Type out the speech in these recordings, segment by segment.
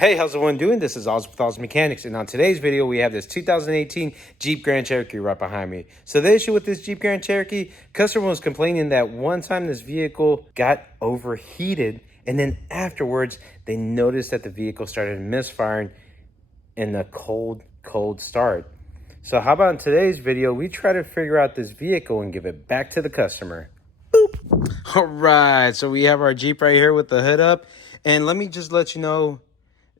Hey, how's everyone doing? This is Oz with Oz Mechanics, and on today's video, we have this 2018 Jeep Grand Cherokee right behind me. So the issue with this Jeep Grand Cherokee, customer was complaining that one time this vehicle got overheated, and then afterwards, they noticed that the vehicle started misfiring in a cold start. So how about in today's video, we try to figure out this vehicle and give it back to the customer. Boop. All right, so we have our Jeep right here with the hood up, and let me just let you know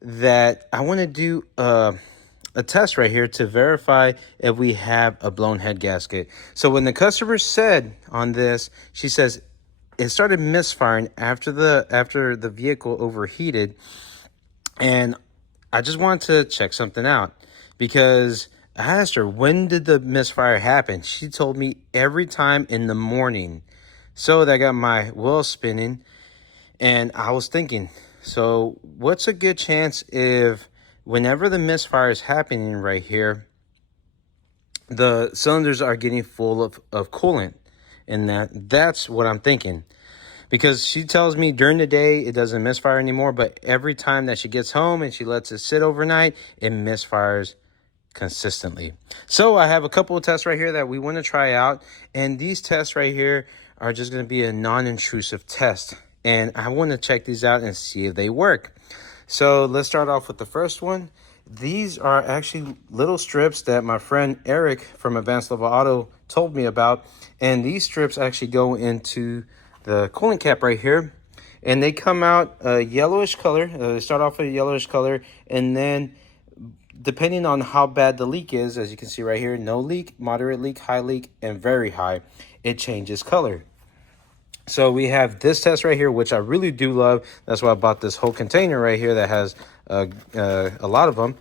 that I want to do a test right here to verify if we have a blown head gasket. So when the customer said on this, she says it started misfiring after the vehicle overheated, and I just wanted to check something out because I asked her, when did the misfire happen? She told me every time in the morning. So that got my wheels spinning, and I was thinking, so what's a good chance if whenever the misfire is happening right here, the cylinders are getting full of coolant? And that's what I'm thinking. Because she tells me during the day it doesn't misfire anymore, but every time that she gets home and she lets it sit overnight, it misfires consistently. So I have a couple of tests right here that we want to try out. And these tests right here are just going to be a non-intrusive test. And I want to check these out and see if they work. So let's start off with the first one. These are actually little strips that my friend Eric from Advanced Level Auto told me about. And these strips actually go into the coolant cap right here. And they come out a yellowish color. They start off with a yellowish color. And then depending on how bad the leak is, as you can see right here, no leak, moderate leak, high leak, and very high, it changes color. So we have this test right here, which I really do love. That's why I bought this whole container right here that has a lot of them.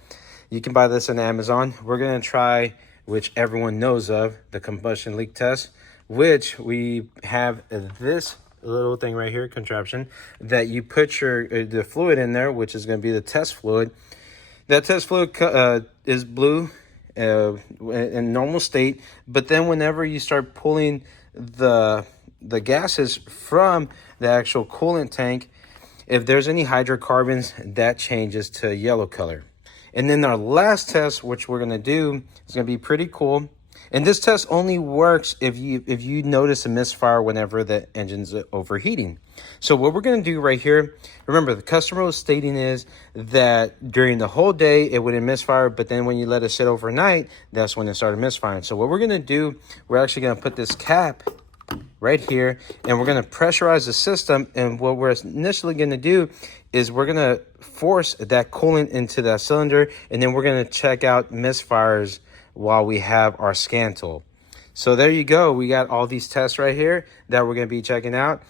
You can buy this on Amazon. We're going to try, which everyone knows of, the combustion leak test, which we have this little thing right here, contraption, that you put the fluid in there, which is going to be the test fluid. That test fluid is blue in normal state, but then whenever you start pulling the gases from the actual coolant tank, if there's any hydrocarbons, that changes to yellow color. And then our last test, which we're going to do, is going to be pretty cool. And this test only works if you notice a misfire whenever the engine's overheating. So what we're going to do right here, remember the customer was stating is that during the whole day it wouldn't misfire, but then when you let it sit overnight, that's when it started misfiring. So what we're going to do, we're actually going to put this cap right here, and we're going to pressurize the system. And what we're initially going to do is we're going to force that coolant into that cylinder, and then we're going to check out misfires while we have our scan tool. So there you go. We got all these tests right here that we're going to be checking out.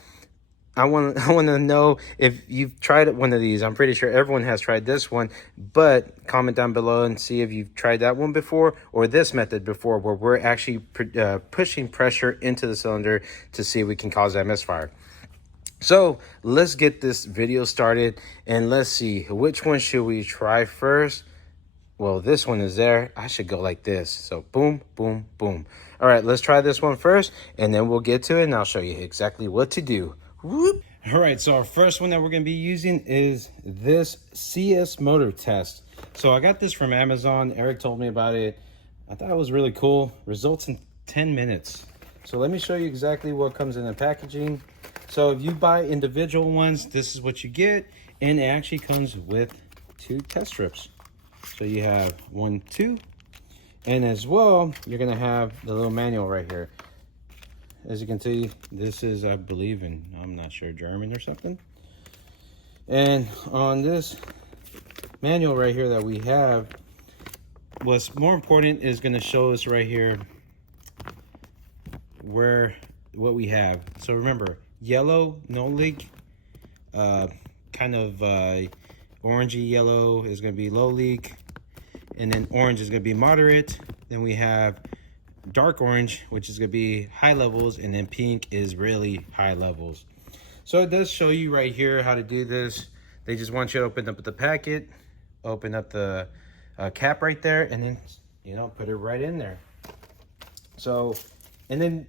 I want to know if you've tried one of these. I'm pretty sure everyone has tried this one, but comment down below and see if you've tried that one before or this method before, where we're actually pushing pressure into the cylinder to see if we can cause that misfire. So let's get this video started, and let's see, which one should we try first? Well, this one is there. I should go like this. So boom, boom, boom. All right, let's try this one first, and then we'll get to it, and I'll show you exactly what to do. Whoop. All right, so our first one that we're going to be using is this CS motor test. So I got this from Amazon. Eric told me about it. I thought it was really cool. Results in 10 minutes. So let me show you exactly what comes in the packaging. So if you buy individual ones, this is what you get. And it actually comes with 2 test strips. So you have 1, 2. And as well, you're going to have the little manual right here. As you can see, this is, I believe, I'm not sure, German or something. And on this manual right here that we have, what's more important is going to show us right here what we have. So remember, yellow, no leak, kind of orangey yellow is going to be low leak, and then orange is going to be moderate. Then we have dark orange, which is going to be high levels, and then pink is really high levels. So it does show you right here how to do this. They just want you to open up the packet, open up the cap right there, and then, you know, put it right in there. So, and then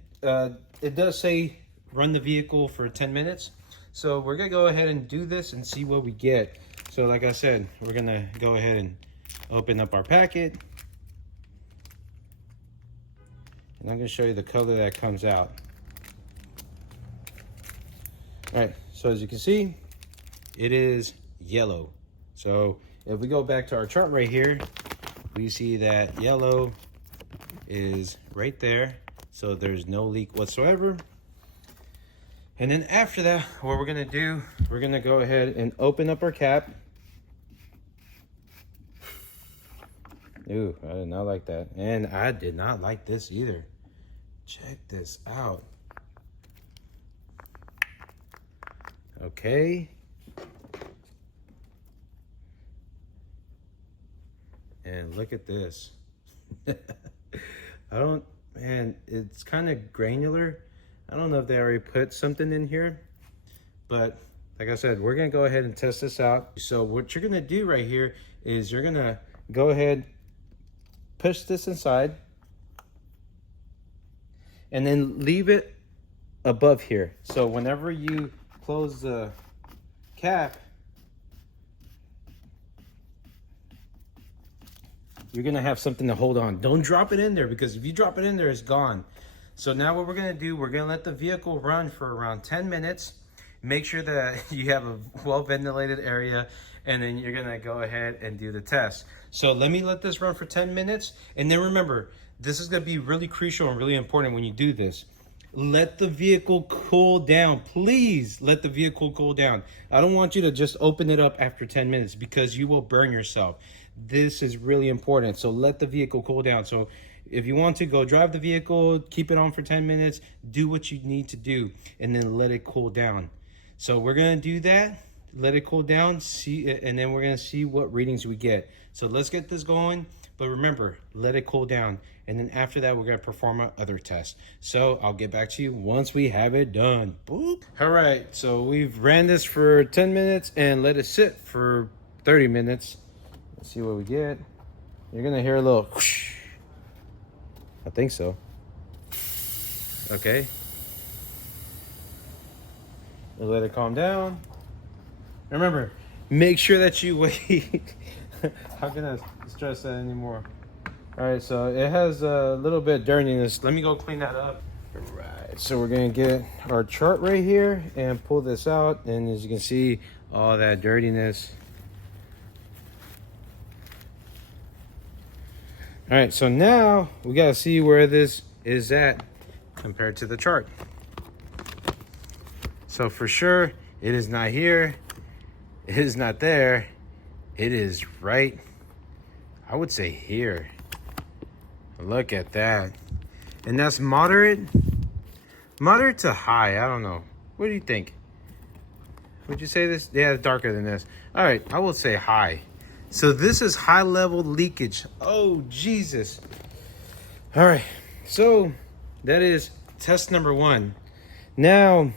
it does say run the vehicle for 10 minutes. So we're gonna go ahead and do this and see what we get. So like I said, we're gonna go ahead and open up our packet. And I'm gonna show you the color that comes out. All right, so as you can see, it is yellow. So if we go back to our chart right here, we see that yellow is right there. So there's no leak whatsoever. And then after that, what we're gonna do, we're gonna go ahead and open up our cap. Ooh, I did not like that. And I did not like this either. Check this out. Okay. And look at this. Man, it's kind of granular. I don't know if they already put something in here, but like I said, we're gonna go ahead and test this out. So what you're gonna do right here is you're gonna go ahead, push this inside, and then leave it above here. So whenever you close the cap, you're gonna have something to hold on. Don't drop it in there, because if you drop it in there, it's gone. So now what we're gonna do, we're gonna let the vehicle run for around 10 minutes. Make sure that you have a well-ventilated area, and then you're gonna go ahead and do the test. So let me let this run for 10 minutes. And then remember, this is gonna be really crucial and really important when you do this. Let the vehicle cool down. Please let the vehicle cool down. I don't want you to just open it up after 10 minutes, because you will burn yourself. This is really important. So let the vehicle cool down. So if you want to, go drive the vehicle, keep it on for 10 minutes, do what you need to do, and then let it cool down. So we're gonna do that, let it cool down, see, and then we're gonna see what readings we get. So let's get this going, but remember, let it cool down. And then after that, we're gonna perform our other test. So I'll get back to you once we have it done. Boop. All right, so we've ran this for 10 minutes and let it sit for 30 minutes. Let's see what we get. You're gonna hear a little whoosh. I think so. Okay. We'll let it calm down. Remember, make sure that you wait. How can I stress that anymore? All right, so it has a little bit of dirtiness. Let me go clean that up. All right, so we're gonna get our chart right here and pull this out. And as you can see, all that dirtiness. All right, so now we gotta see where this is at compared to the chart. So for sure, it is not here. It is not there. It is right, I would say here. Look at that. And that's moderate. Moderate to high, I don't know. What do you think? Would you say this? Yeah, it's darker than this. All right, I will say high. So this is high level leakage. Oh, Jesus. All right, so that is test number 1. Now,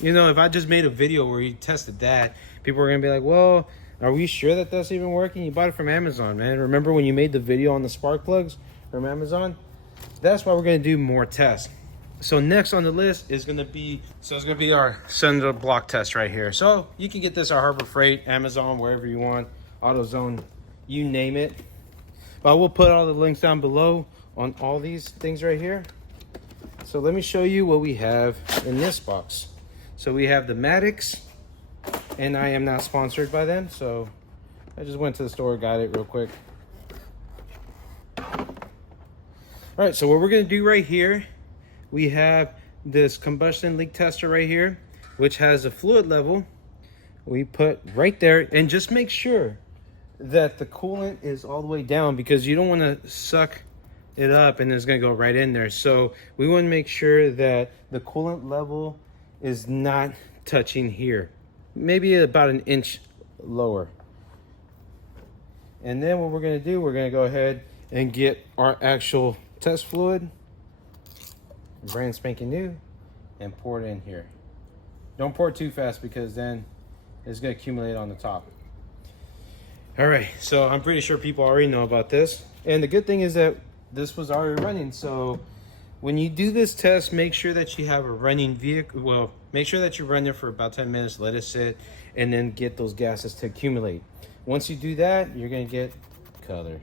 you know, if I just made a video where you tested that, people are gonna be like, well, are we sure that that's even working? You bought it from Amazon, man. Remember when you made the video on the spark plugs from Amazon? That's why we're gonna do more tests. So next on the list is gonna be, it's gonna be our cylinder block test right here. So you can get this at Harbor Freight, Amazon, wherever you want, AutoZone, you name it. But we'll put all the links down below on all these things right here. So let me show you what we have in this box. So we have the Maddox, and I am not sponsored by them, so I just went to the store, got it real quick. All right, so what we're gonna do right here, we have this combustion leak tester right here, which has a fluid level. We put right there, and just make sure that the coolant is all the way down, because you don't wanna suck it up and it's gonna go right in there. So we wanna make sure that the coolant level is not touching here. Maybe about an inch lower. And then what we're gonna do, we're gonna go ahead and get our actual test fluid, brand spanking new, and pour it in here. Don't pour it too fast, because then it's gonna accumulate on the top. All right, so I'm pretty sure people already know about this. And the good thing is that this was already running, so When you do this test, make sure that you have a running vehicle. Well, make sure that you run it for about 10 minutes, let it sit, and then get those gases to accumulate. Once you do that, you're gonna get color.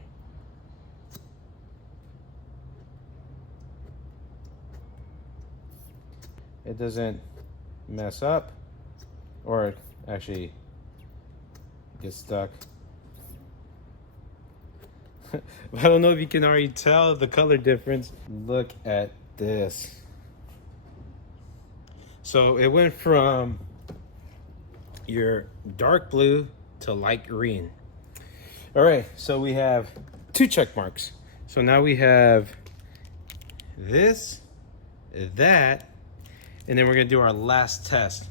It doesn't mess up or actually get stuck. I don't know if you can already tell the color difference. Look at this. So it went from your dark blue to light green. All right, so we have 2 check marks. So now we have this, that, and then we're gonna do our last test.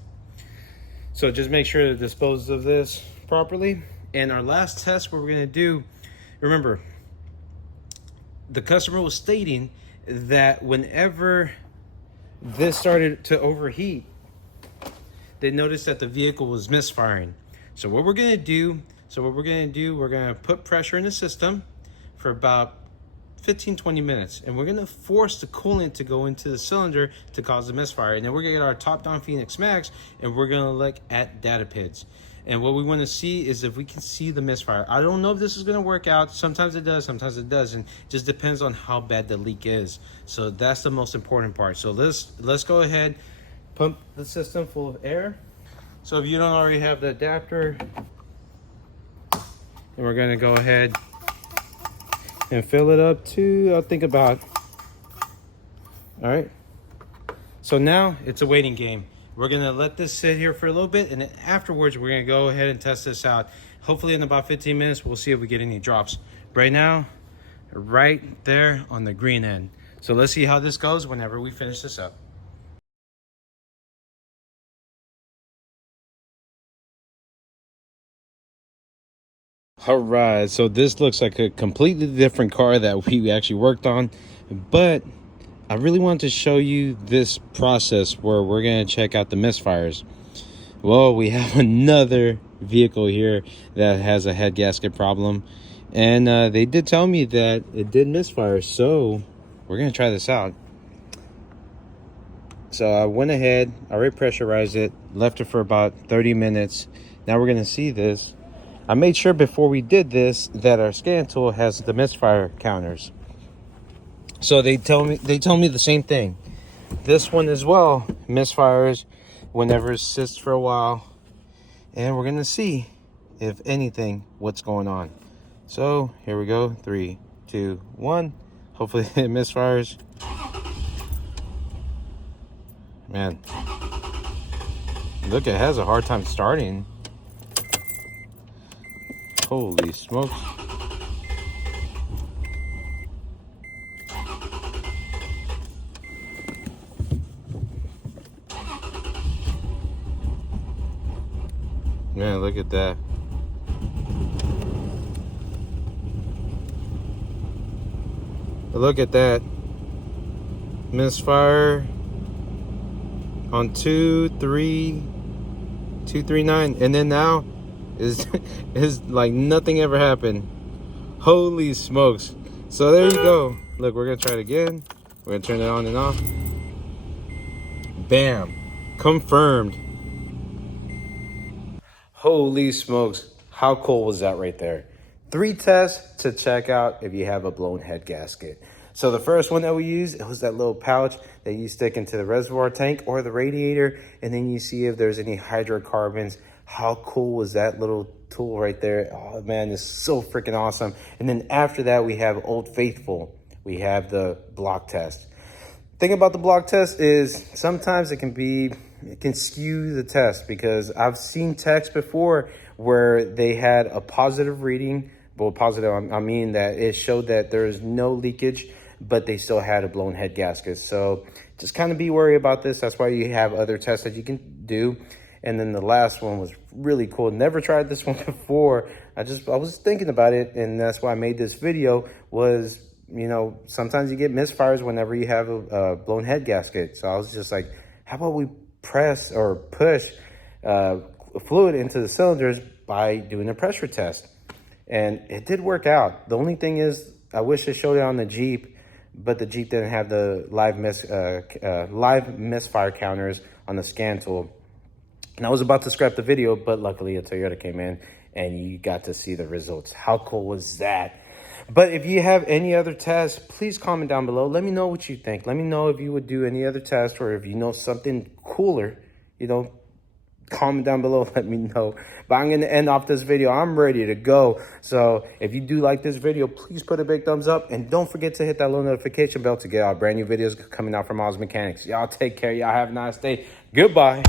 So just make sure to dispose of this properly. And our last test, what we're gonna do, remember, the customer was stating that whenever this started to overheat, they noticed that the vehicle was misfiring. So what we're gonna do, we're gonna put pressure in the system for about 15-20 minutes, and we're gonna force the coolant to go into the cylinder to cause the misfire. And then we're gonna get our top-down Phoenix Max, and we're gonna look at data PIDs. And what we want to see is if we can see the misfire. I don't know if this is going to work out. Sometimes it does, sometimes it doesn't. It just depends on how bad the leak is. So that's the most important part. So let's go ahead, pump the system full of air. So if you don't already have the adapter, and we're going to go ahead and fill it up to, I think about, all right. So now it's a waiting game. We're gonna let this sit here for a little bit, and then afterwards we're gonna go ahead and test this out. Hopefully in about 15 minutes, we'll see if we get any drops. Right now, right there on the green end. So let's see how this goes whenever we finish this up. All right, so this looks like a completely different car that we actually worked on, but I really wanted to show you this process where we're going to check out the misfires. Well, we have another vehicle here that has a head gasket problem, and they did tell me that it did misfire, so we're going to try this out. So I went ahead, I repressurized it, left it for about 30 minutes. Now we're going to see this. I made sure before we did this that our scan tool has the misfire counters. So they told me the same thing. This one as well misfires whenever it sits for a while, and we're gonna see if anything what's going on. So here we go, 3, 2, 1. Hopefully it misfires. Man, look, it has a hard time starting. Holy smokes. Man, look at that. Look at that. Misfire on 239, and then now is like nothing ever happened. Holy smokes. So there you go. Look, we're gonna try it again. We're gonna turn it on and off. Bam. Confirmed. Holy smokes. How cool was that right there? 3 tests to check out if you have a blown head gasket. So the first one that we used, it was that little pouch that you stick into the reservoir tank or the radiator, and then you see if there's any hydrocarbons. How cool was that little tool right there? Oh man, it's so freaking awesome. And then after that, we have Old Faithful. We have the block test. Thing about the block test is sometimes it can skew the test, because I've seen tests before where they had a positive reading. Well, positive, I mean that it showed that there is no leakage, but they still had a blown head gasket. So just kind of be wary about this. That's why you have other tests that you can do. And then the last one was really cool. Never tried this one before. I was thinking about it, and that's why I made this video. Was, you know, sometimes you get misfires whenever you have a blown head gasket. So I was just like, how about we press or push fluid into the cylinders by doing a pressure test? And it did work out. The only thing is, I wish they showed it on the Jeep, but the Jeep didn't have the live misfire counters on the scan tool. And I was about to scrap the video, but luckily a Toyota came in and you got to see the results. How cool was that? But if you have any other tests, please comment down below. Let me know what you think. Let me know if you would do any other test, or if you know something cooler, comment down below, let me know. But I'm going to end off this video. I'm ready to go. So if you do like this video, please put a big thumbs up. And don't forget to hit that little notification bell to get our brand new videos coming out from Oz Mechanics. Y'all take care. Y'all have a nice day. Goodbye.